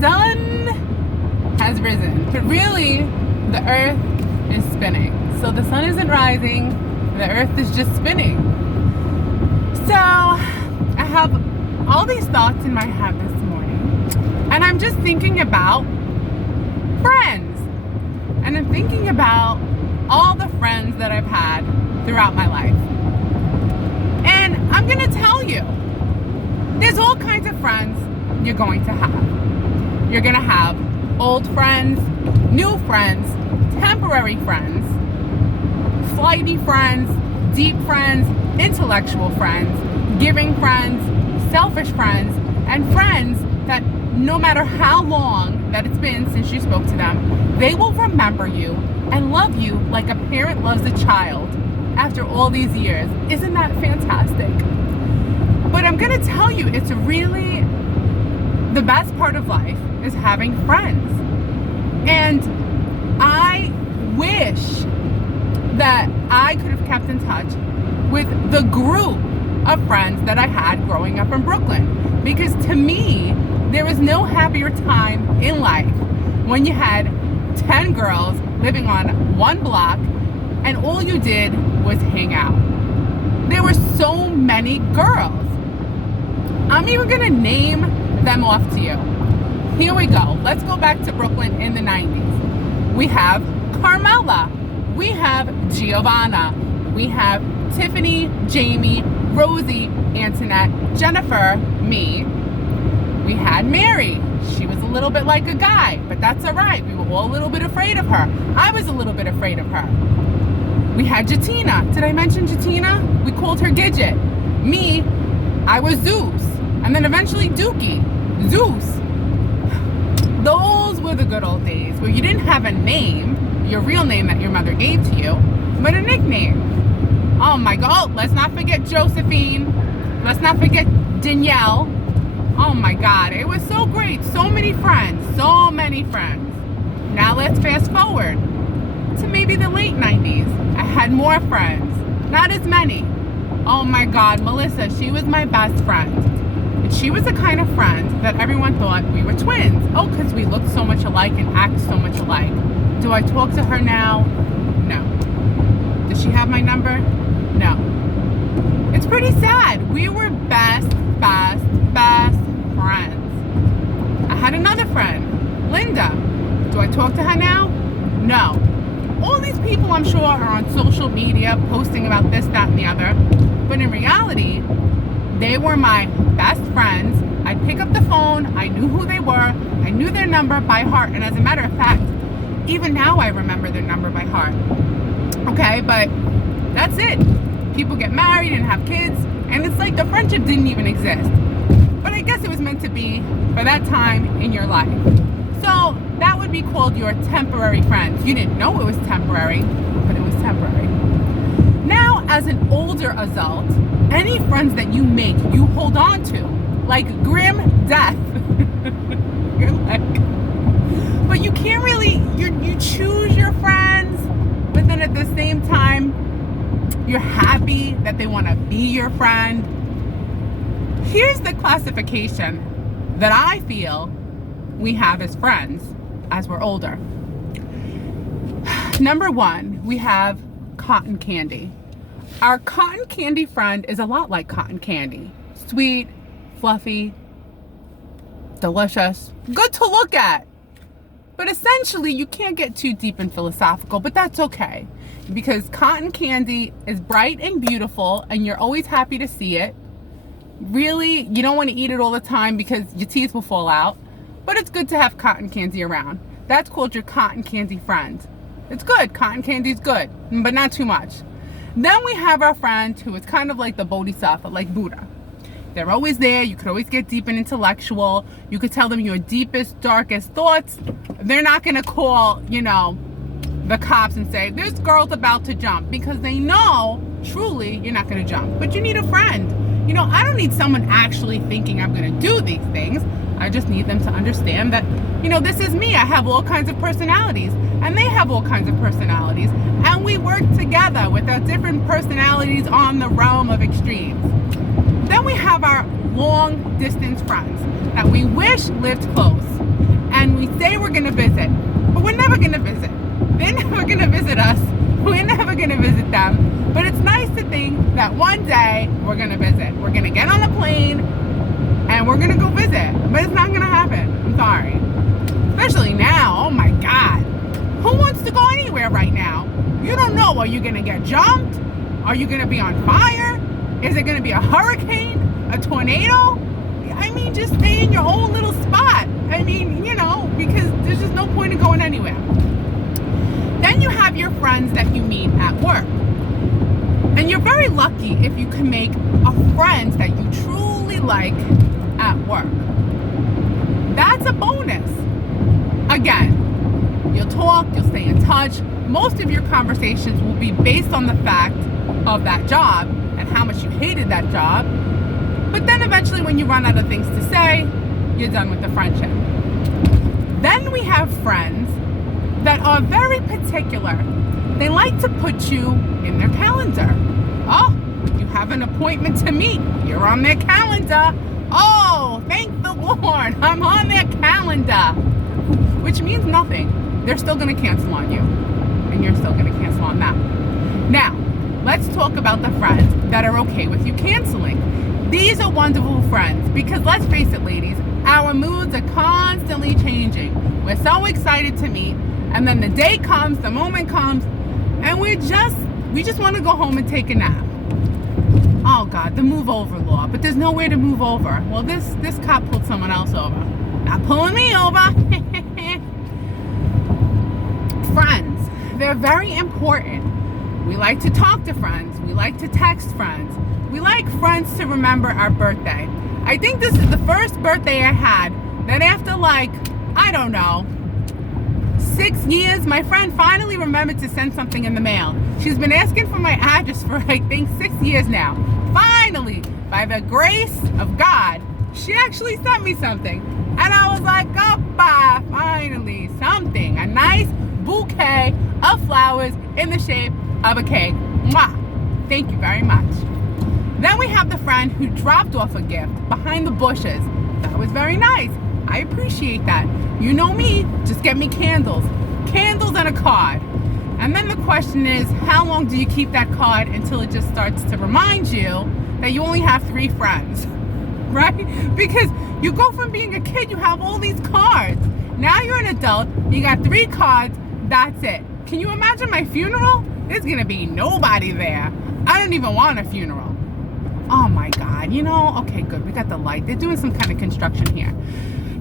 sun has risen, but really the earth is spinning. So the sun isn't rising, the earth is just spinning. So I have all these thoughts in my head this morning, and I'm just thinking about friends. And I'm thinking about all the friends that I've had throughout my life. And I'm going to tell you, there's all kinds of friends you're going to have. You're going to have old friends, new friends, temporary friends, flighty friends, deep friends, intellectual friends, giving friends, selfish friends, and friends that no matter how long that it's been since you spoke to them, they will remember you and love you like a parent loves a child after all these years. Isn't that fantastic? But I'm going to tell you, it's really the best part of life is having friends. And I wish that I could have kept in touch with the group of friends that I had growing up in Brooklyn. Because to me, there was no happier time in life when you had 10 girls living on one block and all you did was hang out. There were so many girls. I'm even gonna name them off to you. Here we go. Let's go back to Brooklyn in the 90s. We have Carmela. We have Giovanna. We have Tiffany, Jamie, Rosie, Antoinette, Jennifer, me. We had Mary. She was a little bit like a guy, but that's all right. We were all a little bit afraid of her. I was a little bit afraid of her. We had Jatina. Did I mention Jatina? We called her Gidget. Me, I was Zeus. And then eventually Dookie. Zeus. Those were the good old days where you didn't have a name, your real name that your mother gave to you, but a nickname. Oh my God. Let's not forget Josephine. Let's not forget Danielle. Oh my God, it was so great. So many friends, so many friends. Now let's fast forward to maybe the late 90s. I had more friends, not as many. Oh my God, Melissa, she was my best friend. And she was the kind of friend that everyone thought we were twins. Oh, because we looked so much alike and act so much alike. Do I talk to her now? No. Does she have my number? No. It's pretty sad. We were best friends. I had another friend, Linda. Do I talk to her now? No. All these people I'm sure are on social media posting about this, that, and the other. But in reality, they were my best friends. I'd pick up the phone. I knew who they were. I knew their number by heart. And as a matter of fact, even now I remember their number by heart. Okay, but that's it. People get married and have kids. And it's like the friendship didn't even exist. But I guess it was meant to be for that time in your life. So that would be called your temporary friends. You didn't know it was temporary, but it was temporary. Now, as an older adult, any friends that you make, you hold on to, like grim death. You're like, but you can't really, you choose your friends, but then at the same time, you're happy that they want to be your friend. Here's the classification that I feel we have as friends as we're older. Number one, we have cotton candy. Our cotton candy friend is a lot like cotton candy. Sweet, fluffy, delicious, good to look at. But essentially, you can't get too deep and philosophical, but that's okay. Because cotton candy is bright and beautiful, and you're always happy to see it. Really, you don't want to eat it all the time because your teeth will fall out. But it's good to have cotton candy around. That's called your cotton candy friend. It's good. Cotton candy's good, but not too much. Then we have our friend who is kind of like the bodhisattva, like Buddha. They're always there. You could always get deep and intellectual. You could tell them your deepest, darkest thoughts. They're not going to call, the cops and say, this girl's about to jump, because they know, truly, you're not going to jump. But you need a friend. I don't need someone actually thinking I'm going to do these things. I just need them to understand that, this is me. I have all kinds of personalities, and they have all kinds of personalities. And we work together with our different personalities on the realm of extremes. Then we have our long distance friends that we wish lived close. and we say we're going to visit, but we're never going to visit. They're never going to visit us. We're never going to visit them. But it's nice to think that one day we're going to visit. We're going to get on a plane and we're going to go visit. But it's not going to happen. I'm sorry. Especially now. Oh my God. Who wants to go anywhere right now? You don't know. Are you going to get jumped? Are you going to be on fire? Is it going to be a hurricane? A tornado? I mean, just stay in your own little spot. I mean, because there's just no point in going anywhere. Then you have your friends that you meet at work. And you're very lucky if you can make friends that you truly like at work. That's a bonus. Again, you'll talk, you'll stay in touch. Most of your conversations will be based on the fact of that job and how much you hated that job. But then eventually when you run out of things to say, you're done with the friendship. Then we have friends that are very particular. They like to put you in their calendar. Oh, you have an appointment to meet. You're on their calendar. Oh, thank the Lord, I'm on their calendar. Which means nothing. They're still going to cancel on you. And you're still going to cancel on them. Now, let's talk about the friends that are okay with you canceling. These are wonderful friends because let's face it, ladies, our moods are constantly changing. We're so excited to meet, and then the day comes, the moment comes, and we just want to go home and take a nap. Oh God, the move over law, but there's nowhere to move over. Well, this cop pulled someone else over. Not pulling me over. Friends, they're very important. We like to talk to friends. We like to text friends. We like friends to remember our birthday. I think this is the first birthday I had that after 6 years, my friend finally remembered to send something in the mail. She's been asking for my address for, I think, 6 years now. Finally, by the grace of God, she actually sent me something. And I was like, oh, finally, something. A nice bouquet of flowers in the shape of a cake. Mwah. Thank you very much. Then we have the friend who dropped off a gift behind the bushes. That was very nice. I appreciate that. You know me, just get me candles. Candles and a card. And then the question is, how long do you keep that card until it just starts to remind you that you only have 3 friends? Right? Because you go from being a kid, you have all these cards. Now you're an adult, you got 3 cards, that's it. Can you imagine my funeral? There's gonna be nobody there. I don't even want a funeral. Oh my God, okay, good, we got the light. They're doing some kind of construction here.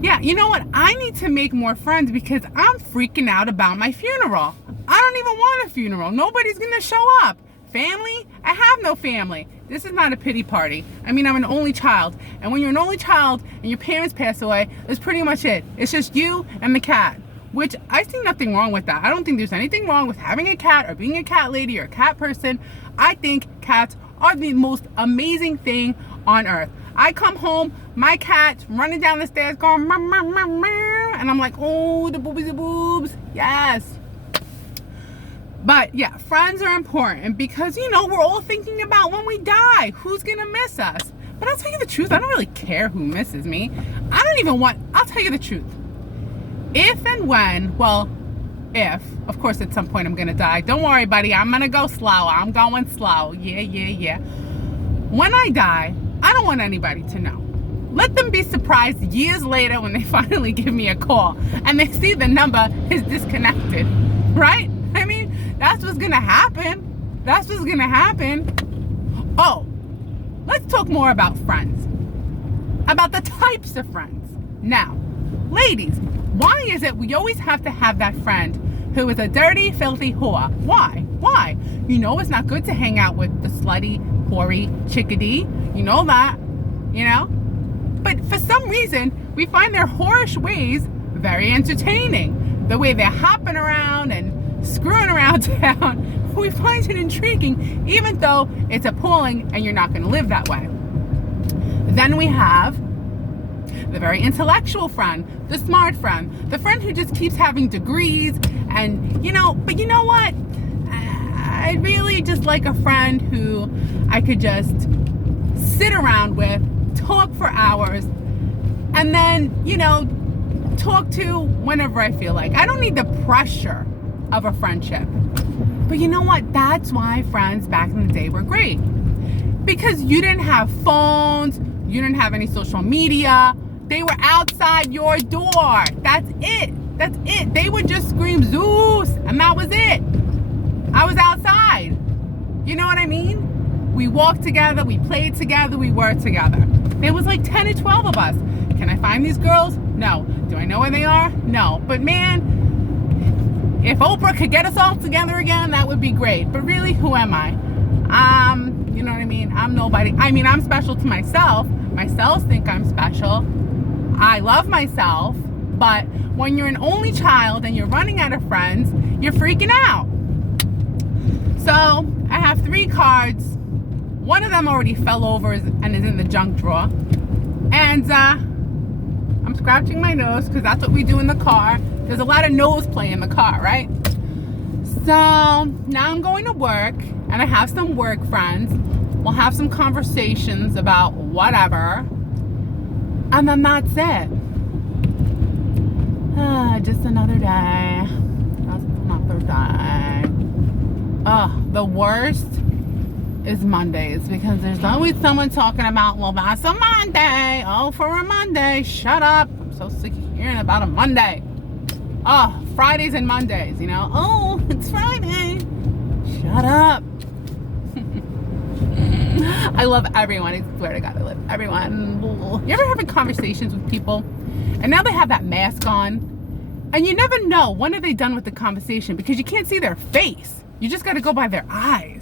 Yeah, you know what? I need to make more friends because I'm freaking out about my funeral. I don't even want a funeral. Nobody's gonna show up. Family? I have no family. This is not a pity party. I mean, I'm an only child. And when you're an only child and your parents pass away, that's pretty much it. It's just you and the cat. Which I see nothing wrong with that. I don't think there's anything wrong with having a cat or being a cat lady or a cat person. I think cats are the most amazing thing on earth. I come home, my cat's running down the stairs going, meow, meow, meow, meow, and I'm like, oh, the boobs, yes. But yeah, friends are important because, we're all thinking about when we die, who's gonna miss us. But I'll tell you the truth, I don't really care who misses me. I'll tell you the truth. If and when, of course at some point I'm gonna die. Don't worry, buddy, I'm gonna go slow. I'm going slow. Yeah. When I die, I don't want anybody to know. Let them be surprised years later when they finally give me a call and they see the number is disconnected, right? I mean, that's what's gonna happen. Oh, let's talk more about friends. About the types of friends. Now, ladies, why is it we always have to have that friend who is a dirty, filthy whore? Why? It's not good to hang out with the slutty, hoary chickadee. You know that, But for some reason, we find their whorish ways very entertaining. The way they're hopping around and screwing around town, we find it intriguing, even though it's appalling and you're not going to live that way. Then we have the very intellectual friend, the smart friend, the friend who just keeps having degrees and, but you know what? I'd really just like a friend who I could just sit around with, talk for hours, and then, talk to whenever I feel like. I don't need the pressure of a friendship. But you know what? That's why friends back in the day were great. Because you didn't have phones, you didn't have any social media. They were outside your door. That's it. That's it. They would just scream Zeus, and that was it. I was outside. You know what I mean? We walked together, we played together, we were together. There was like 10 or 12 of us. Can I find these girls? No. Do I know where they are? No. But man, if Oprah could get us all together again, that would be great. But really, who am I? You know what I mean? I'm nobody. I mean, I'm special to myself. Myself think I'm special. I love myself. But when you're an only child and you're running out of friends, you're freaking out. So I have 3 cards. One of them already fell over and is in the junk drawer. And I'm scratching my nose because that's what we do in the car. There's a lot of nose play in the car, right? So now I'm going to work and I have some work friends. We'll have some conversations about whatever. And then that's it. Just another day. Just another day. The worst is Mondays because there's always someone talking about, well, that's a Monday. Oh, for a Monday. Shut up. I'm so sick of hearing about a Monday. Fridays and Mondays, you know. Oh, it's Friday. Shut up. I love everyone. I swear to God, I love everyone. You ever having conversations with people and now they have that mask on and you never know when are they done with the conversation because you can't see their face. You just got to go by their eyes.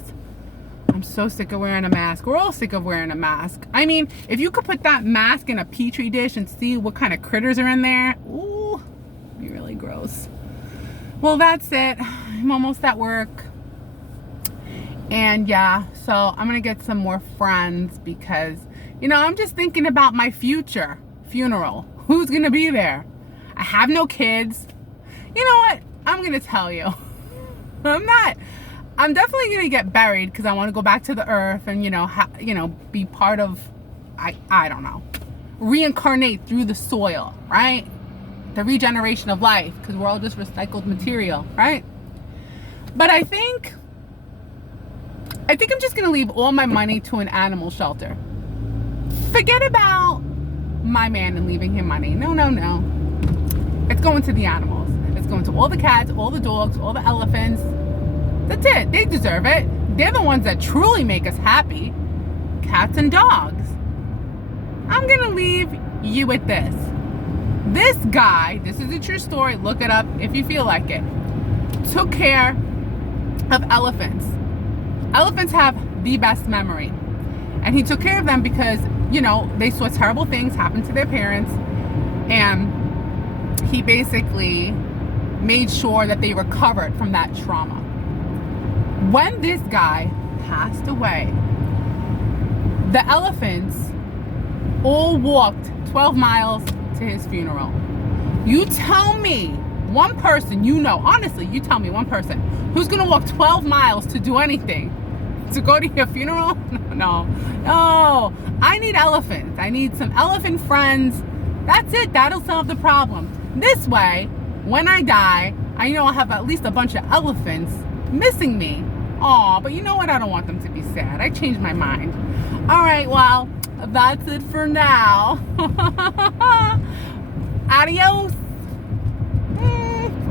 I'm so sick of wearing a mask. We're all sick of wearing a mask. I mean, if you could put that mask in a petri dish and see what kind of critters are in there, ooh, it'd be really gross. Well, that's it. I'm almost at work. And yeah, so I'm going to get some more friends because, you know, I'm just thinking about my future funeral. Who's going to be there? I have no kids. You know what? I'm going to tell you. I'm definitely going to get buried because I want to go back to the earth and, be part of, I don't know, reincarnate through the soil, right? The regeneration of life because we're all just recycled material, right? But I think I'm just going to leave all my money to an animal shelter. Forget about my man and leaving him money. No. It's going to the animals. It's going to all the cats, all the dogs, all the elephants. That's it. They deserve it. They're the ones that truly make us happy. Cats and dogs. I'm going to leave you with this. This guy, this is a true story, look it up if you feel like it, took care of elephants. Elephants have the best memory. And he took care of them because, they saw terrible things happen to their parents. And he basically made sure that they recovered from that trauma. When this guy passed away, the elephants all walked 12 miles to his funeral. You tell me one person, honestly, you tell me one person who's going to walk 12 miles to do anything. To go to your funeral? No. I need elephants. I need some elephant friends. That's it. That'll solve the problem. This way, when I die, I know I'll have at least a bunch of elephants missing me. Aw, but you know what? I don't want them to be sad. I changed my mind. All right, well, that's it for now. Adios.